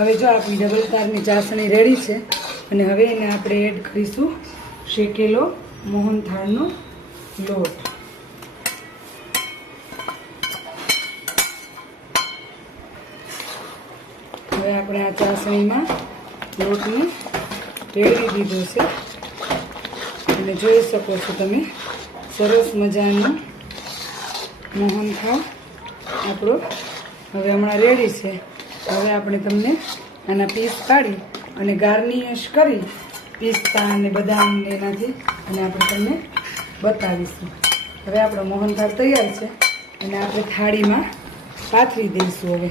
હવે જો આપણી ડબલ તારની ચાસણી રેડી છે અને હવે એને આપણે એડ કરીશું શેકેલો મોહનથાળનો લોટ. હવે આપણે આ ચાસણીમાં લોટને રેડી દીધો છે અને જોઈ શકો છો તમે સરસ મજાનું મોહનથાળ આપણો હવે હમણાં રેડી છે. હવે આપણે તમને આના પીસ કાઢી અને ગાર્નિશ કરી પિસ્તા અને બદામ એનાથી અને આપણે તમને બતાવીશું. હવે આપણો મોહનથાળ તૈયાર છે અને આપણે થાળીમાં પાથરી દઈશું. હવે